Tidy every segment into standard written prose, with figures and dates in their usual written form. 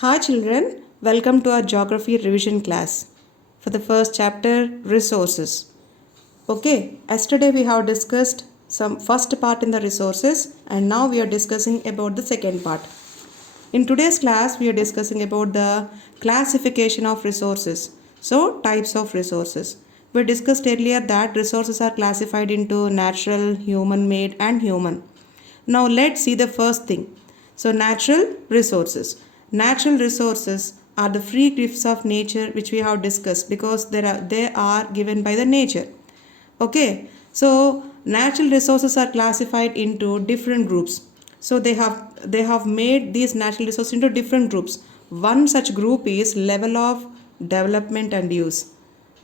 Hi children, welcome to our geography revision class for the first chapter resources. Okay, yesterday we have discussed some first part in the resources and now we are discussing about the second part. In today's class we are discussing about the classification of resources. So types of resources. We discussed earlier that resources are classified into natural, human made and human. Now let's see the first thing. So natural resources. Natural resources are the free gifts of nature which we have discussed because they are given by the nature. Okay. So natural resources are classified into different groups. So they have made these natural resources into different groups. One such group is level of development and use.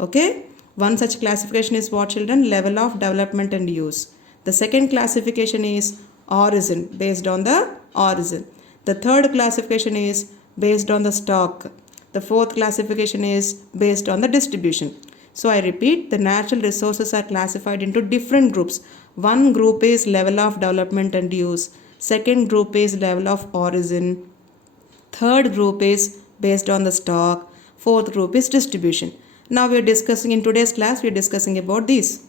Okay. One such classification is what children? Level of development and use. The second classification is origin, based on the origin. The third classification is based on the stock. The fourth classification is based on the distribution. So I repeat, the natural resources are classified into different groups. One group is level of development and use. Second group is level of origin. Third group is based on the stock. Fourth group is distribution. Now we are discussing in today's class, we are discussing about these.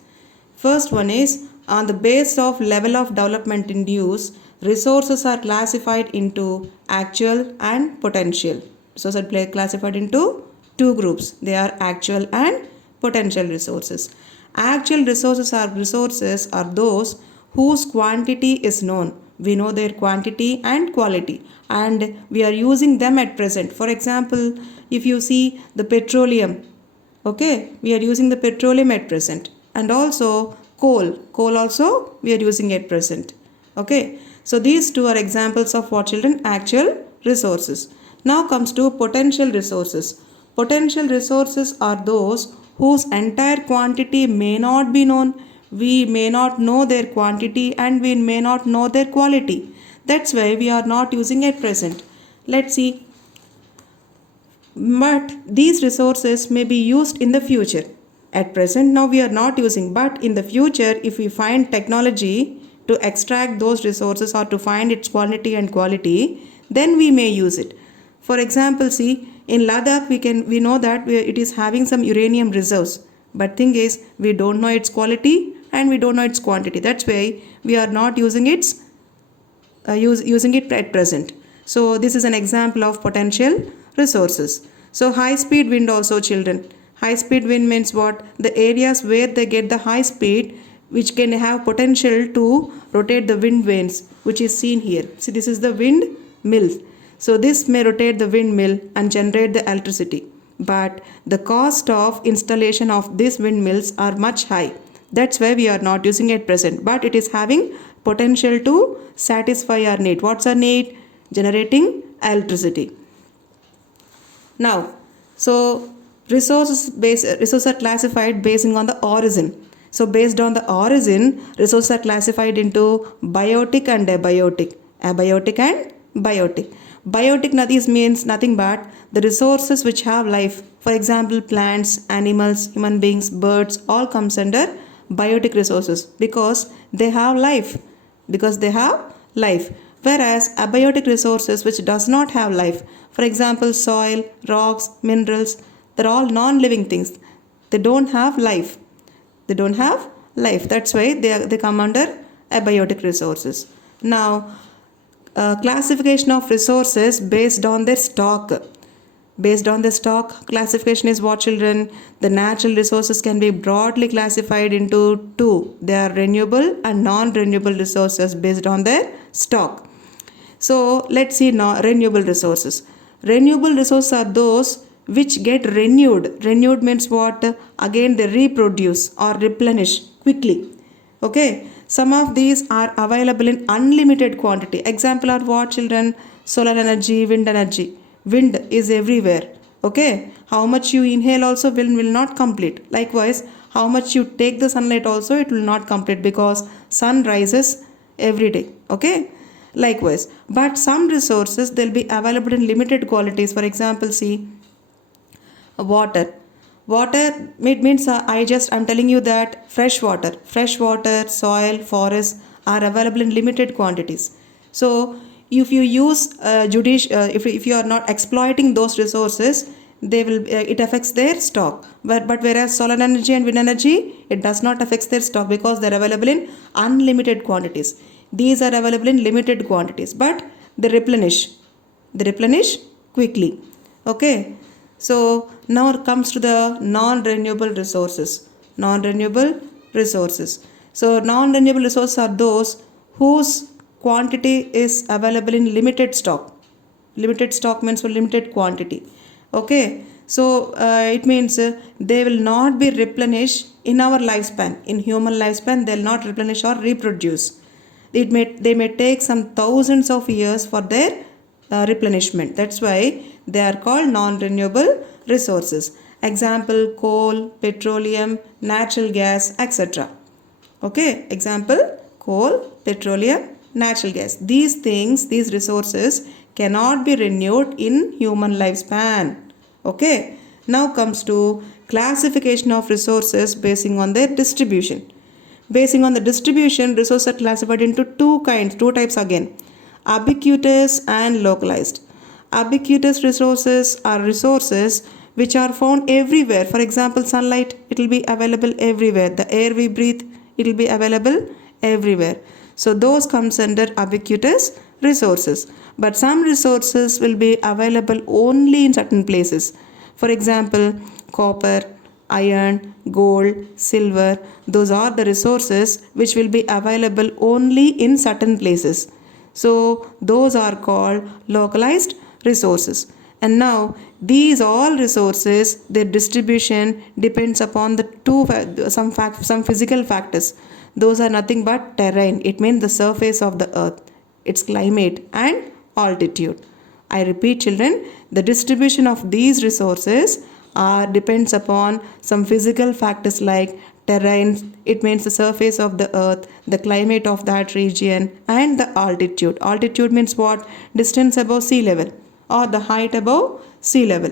First one is on the base of level of development in use, resources are classified into actual and potential. Resources are classified into two groups. They are actual and potential resources. Actual resources are those whose quantity is known. We know their quantity and quality and we are using them at present. For example, if you see the petroleum, okay, we are using the petroleum at present, and also coal also we are using at present. Okay, so these two are examples of what children? Actual resources. Now comes to potential resources. Potential resources are those whose entire quantity may not be known. We may not know their quantity and we may not know their quality. That's why we are not using at present. Let's see. But these resources may be used in the future. At present now we are not using, but in the future if we find technology to extract those resources or to find its quantity and quality, then we may use it. For example, see, in Ladakh we know that it is having some uranium reserves, but thing is we don't know its quality and we don't know its quantity. That's why we are not using using it at present. So this is an example of potential resources. So high speed wind also children. High speed wind means what? The areas where they get the high speed which can have potential to rotate the wind vanes, which is seen here. See, this is the wind mill. So this may rotate the windmill and generate the electricity. But the cost of installation of these windmills are much high. That's why we are not using it at present. But it is having potential to satisfy our need. What's our need? Generating electricity. Now, so resources are classified based on the origin. So based on the origin, resources are classified into biotic and abiotic. Abiotic and biotic. Biotic means nothing but the resources which have life. For example, plants, animals, human beings, birds, all comes under biotic resources because they have life. Whereas abiotic resources which does not have life, for example, soil, rocks, minerals, they're all non-living things. They don't have life. That's why they come under abiotic resources. Now, classification of resources based on their stock. Based on the stock, classification is what children? The natural resources can be broadly classified into two. They are renewable and non-renewable resources based on their stock. So let's see now renewable resources. Renewable resources are those which get renewed. Renewed means what? Again they reproduce or replenish quickly. Okay. Some of these are available in unlimited quantity. Example are what children? Solar energy, wind energy. Wind is everywhere. Okay. How much you inhale also will not complete. Likewise, how much you take the sunlight also it will not complete because sun rises every day. Okay. Likewise, but some resources they'll be available in limited quantities. For example, see water. Water means I'm telling you that fresh water, soil, forests are available in limited quantities. So if you use if you are not exploiting those resources, they will it affects their stock. But whereas solar energy and wind energy, it does not affect their stock because they are available in unlimited quantities. These are available in limited quantities, but they replenish quickly. Okay, so now it comes to the non-renewable resources. Non-renewable resources. So non-renewable resources are those whose quantity is available in limited stock. Limited stock means for limited quantity. Okay, so it means they will not be replenished in our lifespan. In human lifespan, they will not replenish or reproduce. They may take some thousands of years for their replenishment. That's why they are called non-renewable resources. Example: coal, petroleum, natural gas, etc. Okay, example: coal, petroleum, natural gas. These things, these resources cannot be renewed in human lifespan. Okay, now comes to classification of resources basing on their distribution. Basing on the distribution, resources are classified into two types again: ubiquitous and localized. Ubiquitous resources are resources which are found everywhere. For example, sunlight, it will be available everywhere. The air we breathe, it will be available everywhere. So those comes under ubiquitous resources. But some resources will be available only in certain places. For example, copper, iron, gold, silver, those are the resources which will be available only in certain places. So those are called localized resources. And now these all resources, their distribution depends upon the some physical factors. Those are nothing but terrain. It means the surface of the earth, its climate and altitude. I repeat, children, the distribution of these resources depends upon some physical factors like terrain, it means the surface of the earth, the climate of that region, and the altitude. Altitude means what? Distance above sea level or the height above sea level.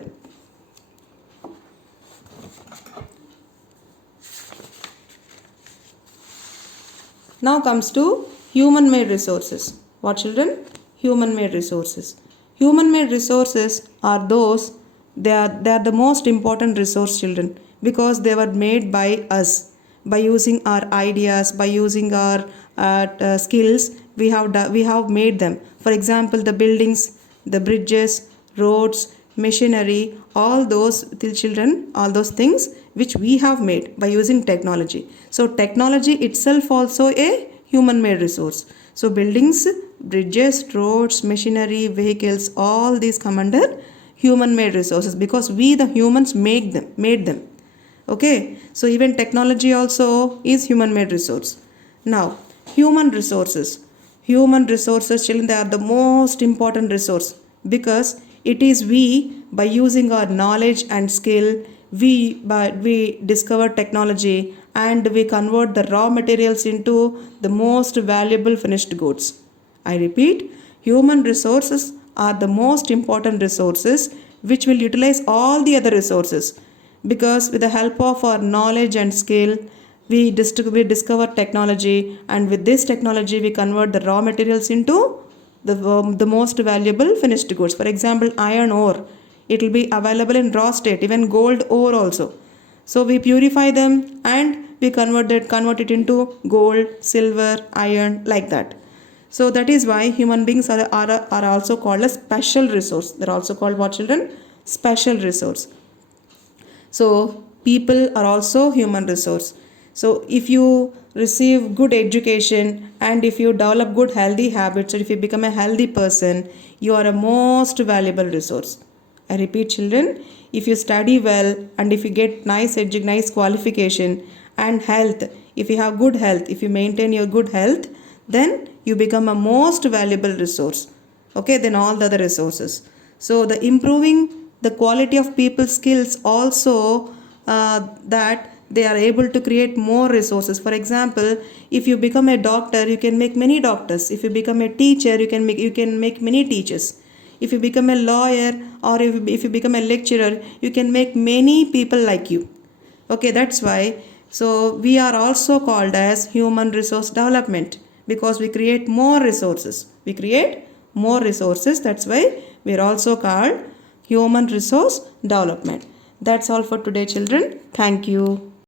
Now comes to human-made resources. What, children? Human-made resources. Human-made resources are those, they are the most important resource, children, because they were made by us. By using our ideas, by using our skills, we have made them. For example, the buildings, the bridges, roads, machinery, all those children, all those things which we have made by using technology. So technology itself also a human made resource. So buildings, bridges, roads, machinery, vehicles, all these come under human made resources because we the humans made them. Okay, so even technology also is human made resource. Now human resources, children, they are the most important resource because it is we, by using our knowledge and skill, we discover technology and we convert the raw materials into the most valuable finished goods. I repeat, human resources are the most important resources which will utilize all the other resources because with the help of our knowledge and skill, we discover technology, and with this technology we convert the raw materials into the most valuable finished goods. For example, iron ore, it will be available in raw state, even gold ore also. So we purify them and we convert it into gold, silver, iron, like that. So that is why human beings are also called a special resource. They are also called what, children? Special resource. So people are also human resource. So if you receive good education and if you develop good healthy habits, or if you become a healthy person, you are a most valuable resource. I repeat, children, if you study well and if you get nice qualification and health, if you have good health, if you maintain your good health, then you become a most valuable resource. Okay, then all the other resources. So the improving the quality of people's skills also, that they are able to create more resources. For example, if you become a doctor, you can make many doctors. If you become a teacher, you can make many teachers. If you become a lawyer, or if you become a lecturer, you can make many people like you. Okay, that's why. So we are also called as human resource development because we create more resources. We create more resources. That's why we are also called human resource development. That's all for today, children. Thank you.